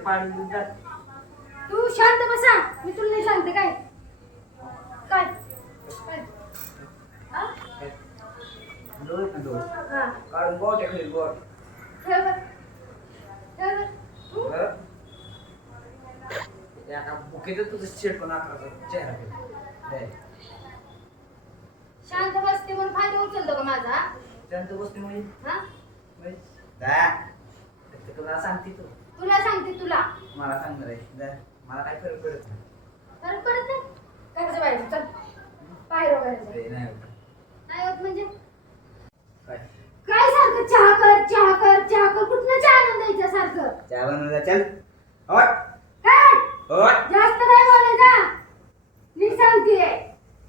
ते पाणी दूध जात. तू शांत बसा. मी तुला नाही सांगते काय काय काय हा? डोळे हा. काढून बोट आहे बोट. ठेव बरं. ठेव बरं. तू? आता बुकेचं तुझं शेट पण आकाराचा चेहरा केला. शांत बसते म्हणून फायदा उचलतो का माझा? शांत बसते म्हणजे हा? तुला सांगते तू. तुला सांगते तुला. मला सांगणार आहे. मला काय फरक पडत नाही. फरक पडत नाही? करायचं बाहेर चल. बाहेर करायचं. नाही होत. नाही होत म्हणजे? काय काय सारखं चहा कर चहा कर चहा कर कुठनं चहा आणून द्यायचं सारखं? चहा बनवला चल. हट काय? हट. जास्त नाही बोलायचं. नीट सांगतेय.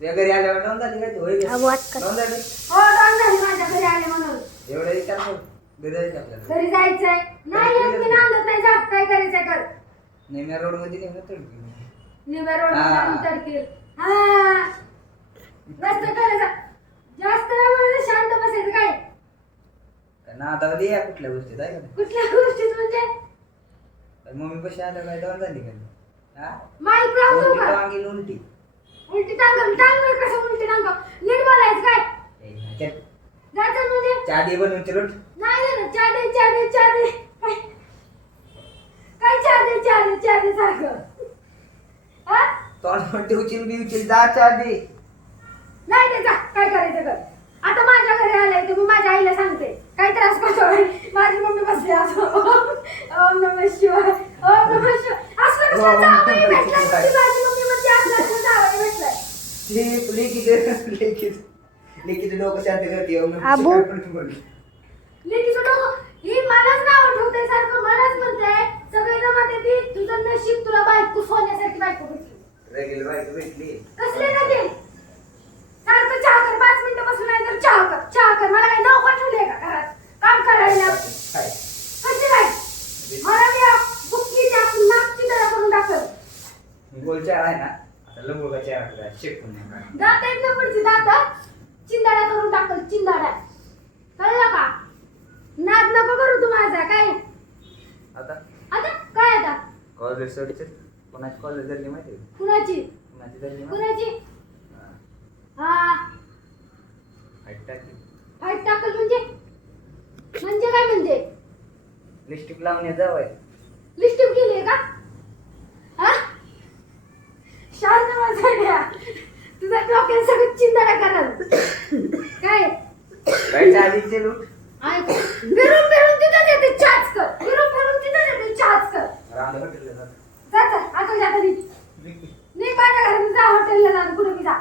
तुझ्या घरी आल्यावर जाऊन झाली काय? होय जाऊन झाली. हो दोन झाली माझ्या घरी आले म्हणून. एवढं विचार कर. घरी जायचं आपल्याला. घरी जायचंय. नाही येत मी नांदत नाही जात काय करायचंय कर. नेम्या रोड मध्ये नेमलं तडकी. निव्या रोड हा. तडकील. हा. जास्त करायचं. जास्त नाही बोलायचं शांत बसायचं काय? नादावली या कुठल्या गोष्टीत आहे का? कुठल्या गोष्टीत म्हणजे? मम्मी कशी आता काय दोन झाली का? हा? माईक लावतो उलटी का? टांगेल उलटी. उलटी टांगल कसं उलटी टांगल? नीट बोलायचं काय? ए, चल. जायचं म्हणजे? चहा दे बनवून चल उठ. नाही ना चहा दे चहा दे चहा दे. काय चहा दे चहा दे चहा दे सारखं? हा? तोंड ठेवशील बिवशील जा चहा दे. नाही दे जा काय करायचं कर. आता माझ्या घरी आलाय तुम्ही माझ्या आईला सांगते काय त्रास करतो माझी मम्मी बसली असं ओम नमः शिवाय ओम नमः शिवाय असलं कसं जावई भेटलाय तुझी माझी मम्मी म्हणते असलं कसं जावई भेटलाय. लेकीचं डोकं शांत करते. आबू. लेकीचं डोकं ही मलाच नाव ठेवते सारखं मलाच म्हणते सगळे जमात येते तुझं नशीब तुला बायको सोन्यासाठी बायको भेटली. रेगेल बायको भेटली. कसले नगे सारखं चहा कर 5 मिनिटं बसून नाही तर चहा कर मला काय नोकर ठेवले का घरात काम करायला काय? कशी काय मला मी बुकली आपण मागची जरा करून टाकल. गोल चहा आहे ना आता लंबोगा चहा शेकून नाही. दात आहेत ना पुढची दात चिंदाड्या करून टाकल चिंदाड्या कळलं का? नाद नको करू तू माझा काय आता आता काय आता कॉलेज सोडचे कोणाची कॉलेज झाली माहिती आहे? कुणाची कोणाची झाली माहिती? कुणाची हा हाईट टाकली. फाईट टाकल म्हणजे काय म्हणजे लिपस्टिक लावण्यात जावं. लिस्टिप केली का? हा शांत बसायला तुझा डोक्यात सगळं चिंताडा करल काय काय चहा दे चल उठ. फिरून तिथं येते चाच कर फिरून तिथं येते चाच कर रांधा भेटले जा आता जाता नी माझ्या घरी जा हॉटेलला जा कुठे बी जा